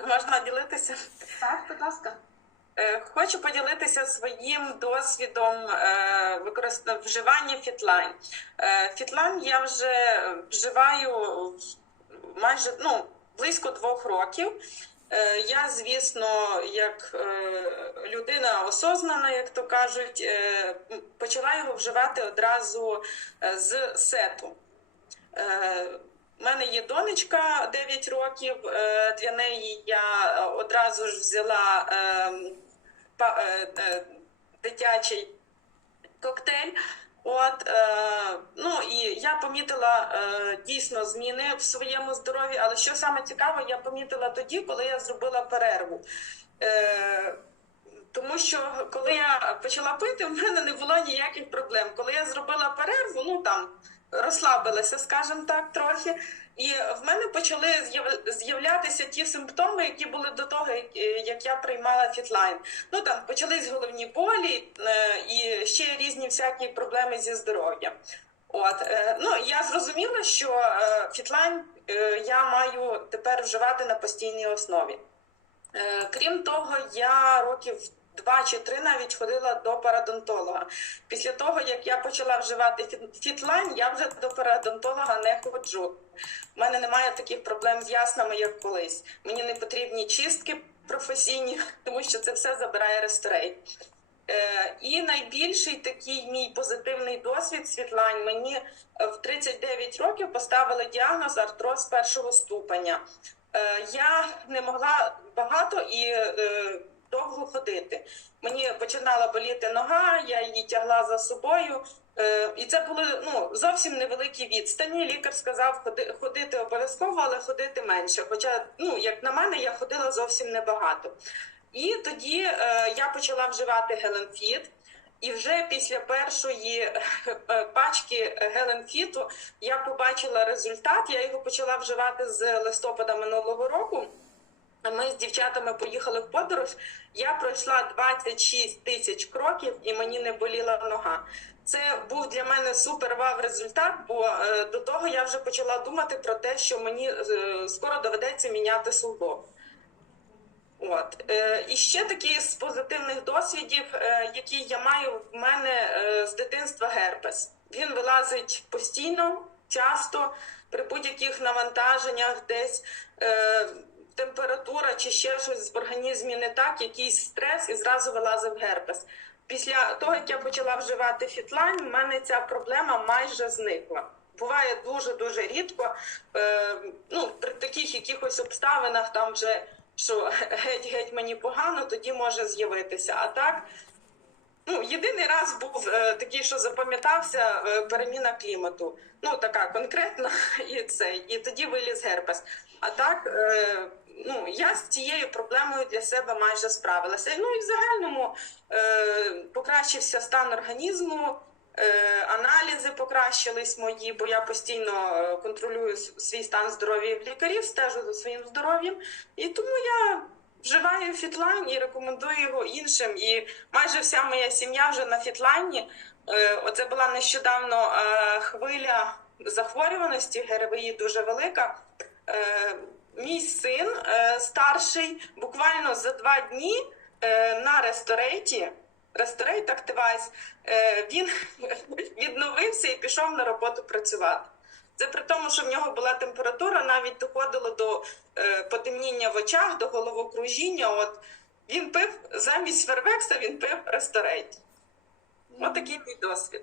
Можна ділитися? Так, будь ласка. Е, Хочу поділитися своїм досвідом е, вживання фітлайн. Е, Фітлайн я вже вживаю майже ну, близько двох років. Е, Я, звісно, як е, людина осознана, як то кажуть, е, почала його вживати одразу е, з сету. Е, У мене є донечка 9 років. е, Для неї я одразу ж взяла е, е, дитячий коктейль. От, е, ну і я помітила е, дійсно зміни в своєму здоров'ї, але що саме цікаве, я помітила тоді, коли я зробила перерву. Е, тому що коли я почала пити, в мене не було ніяких проблем. Коли я зробила перерву, ну там розслабилася, скажімо так, трохи. І в мене почали з'являтися ті симптоми, які були до того, як- я приймала фітлайн. Ну там почались головні болі е, і ще різні всякі проблеми зі здоров'ям. От е, ну я зрозуміла, що фітлайн е, я маю тепер вживати на постійній основі. Крім того, я років два чи три навіть ходила до парадонтолога. Після того, як я почала вживати фіт- фітлайн, я вже до парадонтолога не ходжу. У мене немає таких проблем з яснами, як колись. Мені не потрібні чистки професійні, тому що це все забирає ресторейт. Е, І найбільший такий мій позитивний досвід світлань мені е, в 39 років поставили діагноз артроз першого ступеня. Е, Я не могла багато і довго ходити. Мені починала боліти нога, я її тягла за собою. Е, І це були ну, зовсім невеликі відстані. Лікар сказав ходи- ходити обов'язково, але ходити менше. Хоча, ну, як на мене, я ходила зовсім небагато. І тоді е, я почала вживати Геленфіт. І вже після першої е, пачки Геленфіту я побачила результат. Я його почала вживати з листопада минулого року. Ми з дівчатами поїхали в подорож. Я пройшла 26 тисяч кроків і мені не боліла нога. Це був для мене супер вау результат, бо е, до того я вже почала думати про те, що мені е, скоро доведеться міняти суглоб. От е, і ще такий з позитивних досвідів, е, які я маю в мене е, з дитинства герпес. Він вилазить постійно, часто при будь-яких навантаженнях, десь е, температура чи ще щось в організмі не так, якийсь стрес, і зразу вилазив герпес. Після того, як я почала вживати фітлайн, в мене ця проблема майже зникла. Буває дуже дуже рідко. Е, ну, при таких якихось обставинах там вже що геть-геть мені погано, тоді може з'явитися. А так, ну, єдиний раз був е, такий, що запам'ятався е, переміна клімату. Ну, така конкретна, і це, і тоді виліз герпес. А так, е, ну, я з цією проблемою для себе майже справилася. Ну і в загальному е, покращився стан організму. Е, Аналізи покращились мої, бо я постійно е, контролюю свій стан здоров'я в лікарів, стежу за своїм здоров'ям. І тому я вживаю фітлайн і рекомендую його іншим. І майже вся моя сім'я вже на фітлайні. Е, Оце була нещодавно хвиля захворюваності, ГРВІ дуже велика. Е, Мій син е, старший буквально за два дні е, на ресторейті. Ресторейт е, він відновився і пішов на роботу працювати. Це при тому, що в нього була температура, навіть доходило до потемніння в очах, до головокружіння. От він пив замість фервекса, він пив ресторейт. Отакий мій досвід.